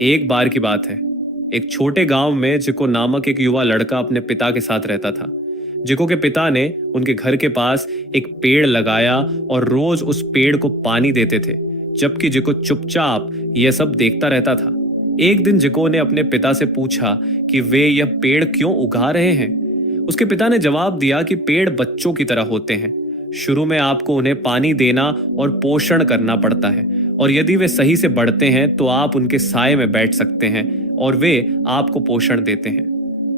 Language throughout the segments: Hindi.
एक बार की बात है। एक छोटे गांव में जिको नामक एक युवा लड़का अपने पिता के साथ रहता था। जिको के पिता ने उनके घर के पास एक पेड़ लगाया और रोज उस पेड़ को पानी देते थे, जबकि जिको चुपचाप यह सब देखता रहता था। एक दिन जिको ने अपने पिता से पूछा कि वे यह पेड़ क्यों उगा रहे हैं। उसके पिता ने जवाब दिया कि पेड़ बच्चों की तरह होते हैं। शुरू में आपको उन्हें पानी देना और पोषण करना पड़ता है, और यदि वे सही से बढ़ते हैं तो आप उनके साए में बैठ सकते हैं और वे आपको पोषण देते हैं।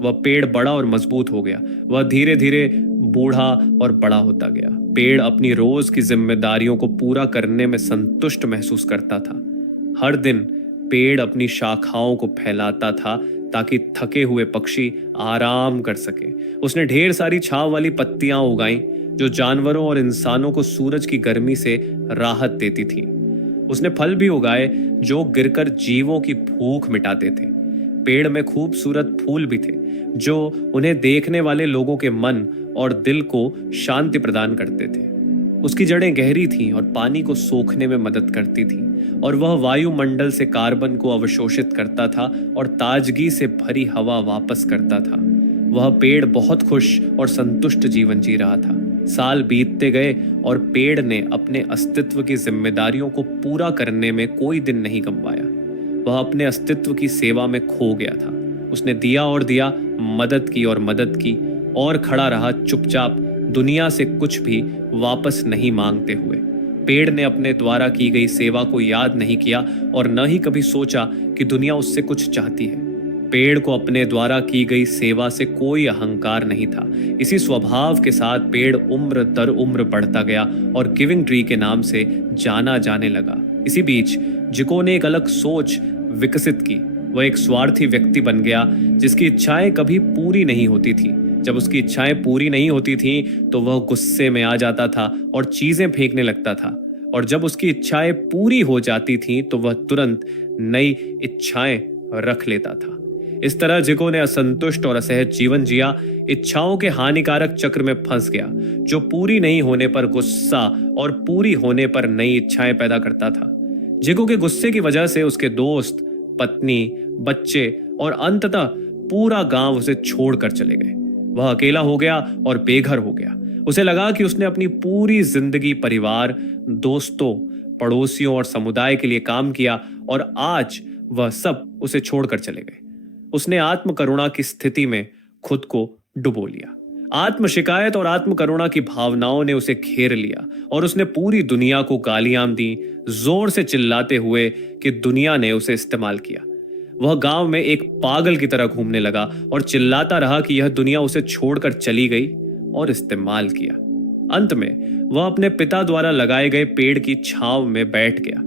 वह पेड़ बड़ा और मजबूत हो गया। वह धीरे धीरे बूढ़ा और बड़ा होता गया। पेड़ अपनी रोज की जिम्मेदारियों को पूरा करने में संतुष्ट महसूस करता था। हर दिन पेड़ अपनी शाखाओं को फैलाता था ताकि थके हुए पक्षी आराम कर सके। उसने ढेर सारी छांव वाली पत्तियां उगाई जो जानवरों और इंसानों को सूरज की गर्मी से राहत देती थी। उसने फल भी उगाए जो गिरकर जीवों की भूख मिटाते थे। पेड़ में खूबसूरत फूल भी थे जो उन्हें देखने वाले लोगों के मन और दिल को शांति प्रदान करते थे। उसकी जड़ें गहरी थीं और पानी को सोखने में मदद करती थीं, और वह वायुमंडल से कार्बन को अवशोषित करता था और ताजगी से भरी हवा वापस करता था। वह पेड़ बहुत खुश और संतुष्ट जीवन जी रहा था। साल बीतते गए और पेड़ ने अपने अस्तित्व की जिम्मेदारियों को पूरा करने में कोई दिन नहीं गंवाया। वह अपने अस्तित्व की सेवा में खो गया था। उसने दिया और दिया, मदद की और मदद की, और खड़ा रहा चुपचाप, दुनिया से कुछ भी वापस नहीं मांगते हुए। पेड़ ने अपने द्वारा की गई सेवा को याद नहीं किया और न ही कभी सोचा कि दुनिया उससे कुछ चाहती है। पेड़ को अपने द्वारा की गई सेवा से कोई अहंकार नहीं था। इसी स्वभाव के साथ पेड़ उम्र दर उम्र बढ़ता गया और गिविंग ट्री के नाम से जाना जाने लगा। इसी बीच जिको ने एक अलग सोच विकसित की। वह एक स्वार्थी व्यक्ति बन गया जिसकी इच्छाएं कभी पूरी नहीं होती थी। जब उसकी इच्छाएं पूरी नहीं होती थी तो वह गुस्से में आ जाता था और चीजें फेंकने लगता था, और जब उसकी इच्छाएं पूरी हो जाती थी तो वह तुरंत नई इच्छाएं रख लेता था। इस तरह जिको ने असंतुष्ट और असहज जीवन जिया। इच्छाओं के हानिकारक चक्र में फंस गया जो पूरी नहीं होने पर गुस्सा और पूरी होने पर नई इच्छाएं पैदा करता था। जिको के गुस्से की वजह से उसके दोस्त, पत्नी, बच्चे और अंततः पूरा गांव उसे छोड़कर चले गए। वह अकेला हो गया और बेघर हो गया। उसे लगा कि उसने अपनी पूरी जिंदगी परिवार, दोस्तों, पड़ोसियों और समुदाय के लिए काम किया और आज वह सब उसे छोड़कर चले गए। उसने आत्म करुणा की स्थिति में खुद को डुबो लिया। आत्म शिकायत और आत्म करुणा की भावनाओं ने उसे घेर लिया और उसने पूरी दुनिया को गालियां दी, जोर से चिल्लाते हुए कि दुनिया ने उसे इस्तेमाल किया। वह गांव में एक पागल की तरह घूमने लगा और चिल्लाता रहा कि यह दुनिया उसे छोड़कर चली गई और इस्तेमाल किया। अंत में वह अपने पिता द्वारा लगाए गए पेड़ की छांव में बैठ गया।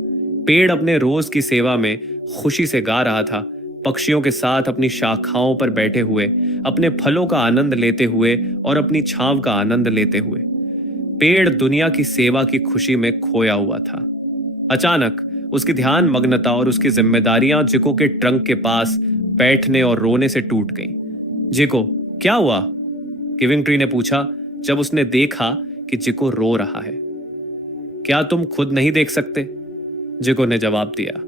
पेड़ अपने रोज की सेवा में खुशी से गा रहा था, पक्षियों के साथ अपनी शाखाओं पर बैठे हुए, अपने फलों का आनंद लेते हुए और अपनी छांव का आनंद लेते हुए। पेड़ दुनिया की सेवा की खुशी में खोया हुआ था। अचानक उसकी ध्यान मग्नता और उसकी जिम्मेदारियां जिको के ट्रंक के पास बैठने और रोने से टूट गईं। जिको, क्या हुआ? गिविंग ट्री ने पूछा जब उसने देखा कि जिको रो रहा है। क्या तुम खुद नहीं देख सकते? जिको ने जवाब दिया,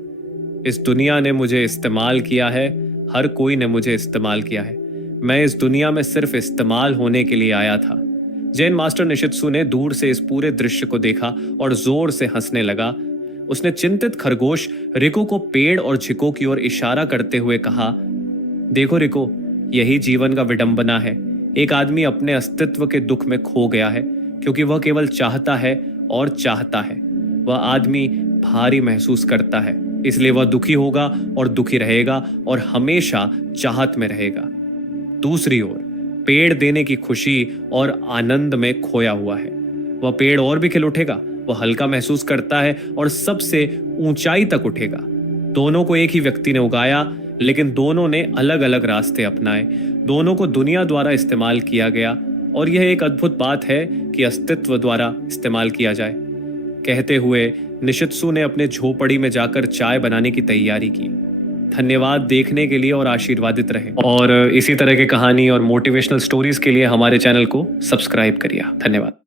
इस दुनिया ने मुझे इस्तेमाल किया है। हर कोई ने मुझे इस्तेमाल किया है। मैं इस दुनिया में सिर्फ इस्तेमाल होने के लिए आया था। जैन मास्टर निशित्सु ने दूर से इस पूरे दृश्य को देखा और जोर से हंसने लगा। उसने चिंतित खरगोश रिको को पेड़ और झिको की ओर इशारा करते हुए कहा, देखो रिको, यही जीवन का विडंबना है। एक आदमी अपने अस्तित्व के दुख में खो गया है क्योंकि वह केवल चाहता है और चाहता है। वह आदमी भारी महसूस करता है, इसलिए वह दुखी होगा और दुखी रहेगा और हमेशा चाहत में रहेगा। दूसरी ओर पेड़ देने की खुशी और आनंद में खोया हुआ है। वह पेड़ और भी खिल उठेगा। वह हल्का महसूस करता है और सबसे ऊंचाई तक उठेगा। दोनों को एक ही व्यक्ति ने उगाया, लेकिन दोनों ने अलग अलग रास्ते अपनाए। दोनों को दुनिया द्वारा इस्तेमाल किया गया, और यह एक अद्भुत बात है कि अस्तित्व द्वारा इस्तेमाल किया जाए। कहते हुए निशित्सु ने अपने झोपड़ी में जाकर चाय बनाने की तैयारी की। धन्यवाद देखने के लिए और आशीर्वादित रहे। और इसी तरह की कहानी और मोटिवेशनल स्टोरीज के लिए हमारे चैनल को सब्सक्राइब करिए। धन्यवाद।